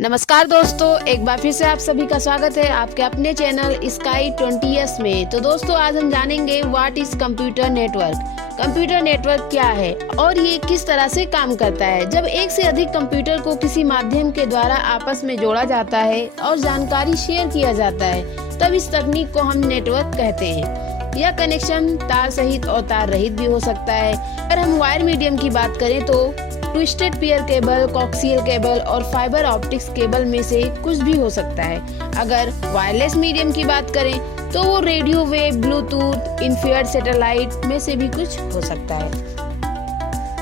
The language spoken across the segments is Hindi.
नमस्कार दोस्तों, एक बार फिर से आप सभी का स्वागत है आपके अपने चैनल स्काई 20s में। तो दोस्तों, आज हम जानेंगे what is computer network. Computer network क्या है और ये किस तरह से काम करता है। जब एक से अधिक कंप्यूटर को किसी माध्यम के द्वारा आपस में जोड़ा जाता है और जानकारी शेयर किया जाता है, तब इस तकनीक को हम नेटवर्क कहते हैं। यह कनेक्शन तार सहित और तार रहित भी हो सकता है। अगर हम वायर मीडियम की बात करें तो twisted pair cable, coxal cable और फाइबर ऑप्टिक्स केबल में से कुछ भी हो सकता है। अगर वायरलेस मीडियम की बात करें तो वो radio wave, Bluetooth, infrared satellite में से भी कुछ हो सकता है।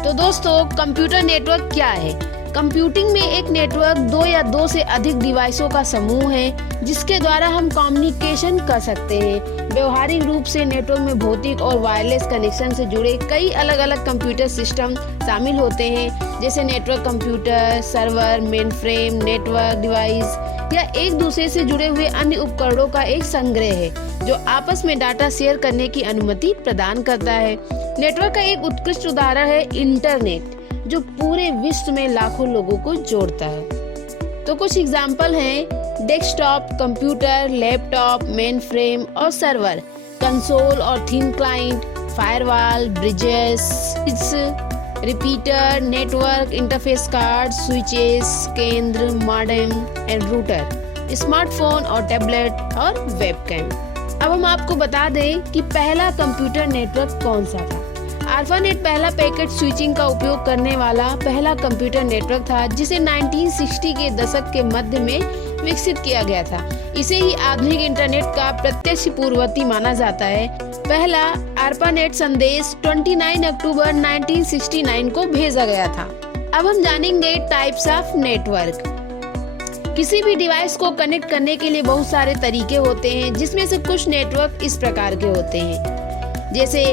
तो दोस्तों, कंप्यूटर नेटवर्क क्या है? कंप्यूटिंग में एक नेटवर्क दो या दो से अधिक डिवाइसों का समूह है जिसके द्वारा हम कम्युनिकेशन कर सकते हैं। व्यवहारिक रूप से नेटवर्क में भौतिक और वायरलेस कनेक्शन से जुड़े कई अलग अलग कंप्यूटर सिस्टम शामिल होते हैं, जैसे network computer, server, mainframe, network device या एक दूसरे से जुड़े हुए अन्य उपकरणों का एक संग्रह है जो आपस में डाटा शेयर करने की अनुमति प्रदान करता है। नेटवर्क का एक उत्कृष्ट उदाहरण है इंटरनेट, जो पूरे विश्व में लाखों लोगों को जोड़ता है। तो कुछ एग्जाम्पल हैं: डेस्कटॉप कंप्यूटर, लैपटॉप, मेनफ्रेम और सर्वर, कंसोल और thin client, firewall, bridges, repeater, network interface card, switches, केंद्र, मॉडेम एंड रूटर, स्मार्टफोन और टैबलेट और वेबकैम। अब हम आपको बता दें कि पहला कंप्यूटर नेटवर्क कौन सा था। आर्पानेट पहला पैकेट स्विचिंग का उपयोग करने वाला पहला कंप्यूटर नेटवर्क था, जिसे 1960 के दशक के मध्य में विकसित किया गया था। इसे ही आधुनिक इंटरनेट का प्रत्यक्ष पूर्ववर्ती माना जाता है। पहला आर्पानेट संदेश 29 अक्टूबर 1969 को भेजा गया था। अब हम जानेंगे टाइप्स ऑफ नेटवर्क। किसी भी डिवाइस को कनेक्ट करने के लिए बहुत सारे तरीके होते हैं, जिसमें से कुछ नेटवर्क इस प्रकार के होते हैं, जैसे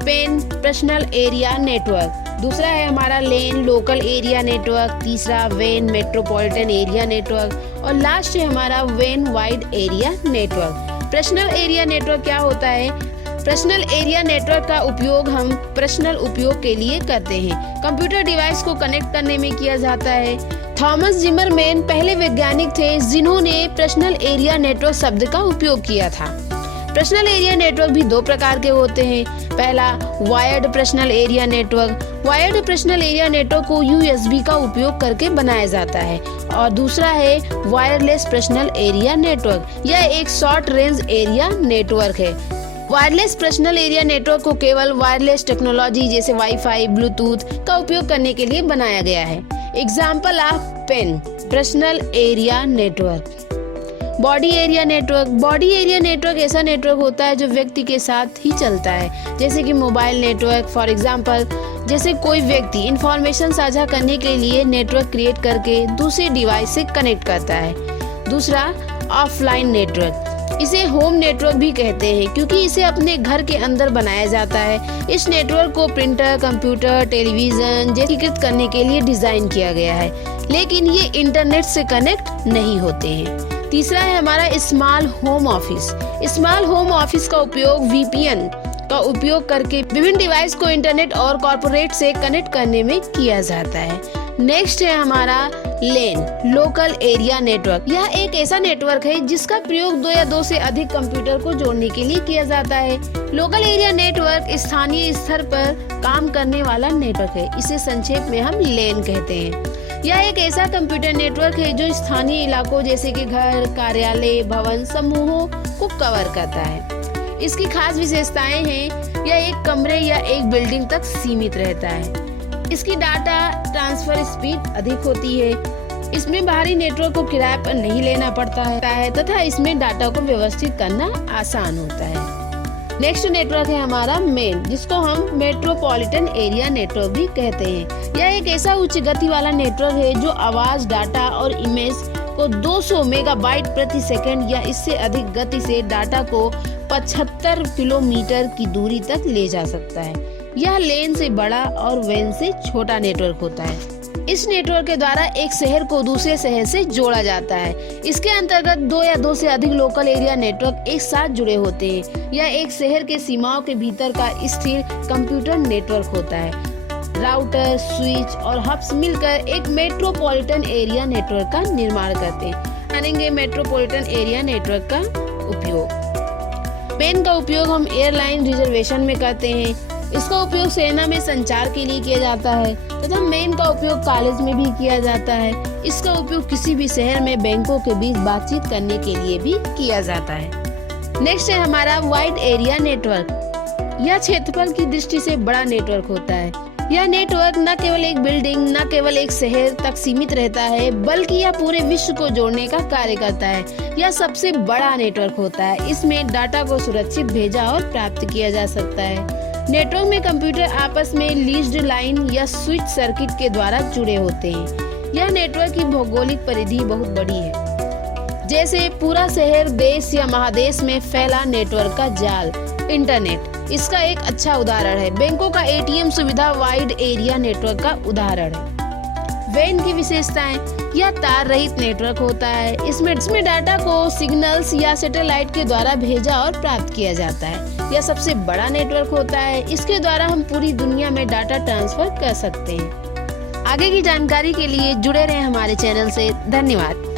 पेन पर्सनल एरिया नेटवर्क, दूसरा है हमारा लेन लोकल एरिया नेटवर्क, तीसरा वेन मेट्रोपॉलिटन एरिया नेटवर्क और लास्ट है हमारा when wide area network. Personal area network क्या होता है? पर्सनल एरिया नेटवर्क का उपयोग हम पर्सनल उपयोग के लिए करते हैं। कंप्यूटर डिवाइस को कनेक्ट करने में किया जाता है। थॉमस जिमरमैन पहले वैज्ञानिक थे जिन्होंने पर्सनल एरिया नेटवर्क शब्द का उपयोग किया था। पर्सनल एरिया नेटवर्क भी दो प्रकार के होते हैं। पहला wired personal area network. Wired personal area network को यूएसबी का उपयोग करके बनाया जाता है और दूसरा है वायरलेस पर्सनल एरिया नेटवर्क। यह एक शॉर्ट रेंज एरिया नेटवर्क है। वायरलेस पर्सनल एरिया नेटवर्क को केवल वायरलेस टेक्नोलॉजी जैसे वाईफाई, ब्लूटूथ का उपयोग करने के लिए बनाया गया है। Example of PAN personal area network. Body area network. Body area network ऐसा नेटवर्क होता है जो व्यक्ति के साथ ही चलता है, जैसे कि मोबाइल नेटवर्क। फॉर एग्जांपल, जैसे कोई व्यक्ति इंफॉर्मेशन साझा करने के लिए नेटवर्क क्रिएट करके दूसरे डिवाइस से कनेक्ट करता है। दूसरा ऑफलाइन नेटवर्क। इसे होम नेटवर्क भी कहते हैं क्योंकि इसे अपने घर के अंदर बनाया जाता है। इस नेटवर्क को प्रिंटर, कंप्यूटर, टेलीविजन जैसे एकीकृत करने के लिए डिजाइन किया गया है, लेकिन ये इंटरनेट से कनेक्ट नहीं होते हैं। तीसरा है हमारा small home office. Small home office का उपयोग वीपीएन का उपयोग करके विभिन्न डिवाइस को इंटरनेट और कॉर्पोरेट से कनेक्ट करने में किया जाता है। नेक्स्ट है हमारा लेन लोकल एरिया नेटवर्क। यह एक ऐसा नेटवर्क है जिसका प्रयोग दो या दो से अधिक कंप्यूटर को जोड़ने के लिए किया जाता है। लोकल एरिया नेटवर्क स्थानीय स्तर पर काम करने वाला नेटवर्क है। इसे संक्षेप में हम लेन कहते हैं। यह एक ऐसा कंप्यूटर नेटवर्क है जो स्थानीय इलाकों जैसे कि घर, कार्यालय, भवन समूहों को कवर करता है। इसकी खास विशेषताएं हैं, यह एक कमरे या एक बिल्डिंग तक सीमित रहता है। इसकी डाटा ट्रांसफर स्पीड अधिक होती है। इसमें बाहरी नेटवर्क को किराए पर नहीं लेना पड़ता है तथा इसमें डाटा को व्यवस्थित करना आसान होता है। नेक्स्ट नेटवर्क है हमारा मेन, जिसको हम मेट्रोपॉलिटन एरिया नेटवर्क भी कहते हैं। यह एक ऐसा उच्च गति वाला नेटवर्क है जो आवाज, डाटा और इमेज को 200 मेगाबाइट प्रति सेकंड या इससे अधिक गति से डाटा को 75 किलोमीटर की दूरी तक ले जा सकता है। यह लेन से बड़ा और वेन से छोटा नेटवर्क होता है। इस नेटवर्क के द्वारा एक शहर को दूसरे शहर से जोड़ा जाता है। इसके अंतर्गत दो या दो से अधिक लोकल एरिया नेटवर्क एक साथ जुड़े होते हैं। यह एक शहर के सीमाओं के भीतर का स्थिर कंप्यूटर नेटवर्क होता है। राउटर, स्विच और हब्स मिलकर एक मेट्रोपॉलिटन एरिया नेटवर्क का निर्माण करते हैं। करेंगे मेट्रोपॉलिटन एरिया नेटवर्क का उपयोग। मेन का उपयोग हम एयरलाइन रिजर्वेशन में करते हैं। इसका उपयोग सेना में संचार के लिए किया जाता है तथा मेन का उपयोग कॉलेज में भी किया जाता है। इसका उपयोग किसी भी शहर में बैंकों के बीच बातचीत करने के लिए भी किया जाता है। नेक्स्ट है हमारा वाइड एरिया नेटवर्क। यह क्षेत्रफल की दृष्टि से बड़ा नेटवर्क होता है। यह नेटवर्क न केवल एक बिल्डिंग, न केवल एक शहर तक सीमित रहता है, बल्कि यह पूरे विश्व को जोड़ने का कार्य करता है। यह सबसे बड़ा नेटवर्क होता है। इसमें डाटा को सुरक्षित भेजा और प्राप्त किया जा सकता है। नेटवर्क में कंप्यूटर आपस में लीज्ड लाइन या स्विच सर्किट के द्वारा जुड़े होते हैं। यह नेटवर्क की भौगोलिक परिधि बहुत बड़ी है, जैसे पूरा शहर, देश या महादेश में फैला नेटवर्क का जाल, इंटरनेट इसका एक अच्छा उदाहरण है। बैंकों का एटीएम सुविधा वाइड एरिया नेटवर्क का उदाहरण है। वैन की विशेषताएं, यह तार रहित नेटवर्क होता है। इसमें डाटा को सिग्नल्स या सैटेलाइट के द्वारा भेजा और प्राप्त किया जाता है। यह सबसे बड़ा नेटवर्क होता है। इसके द्वारा हम पूरी दुनिया में डाटा ट्रांसफर कर सकते हैं। आगे की जानकारी के लिए जुड़े रहें हमारे चैनल से। धन्यवाद।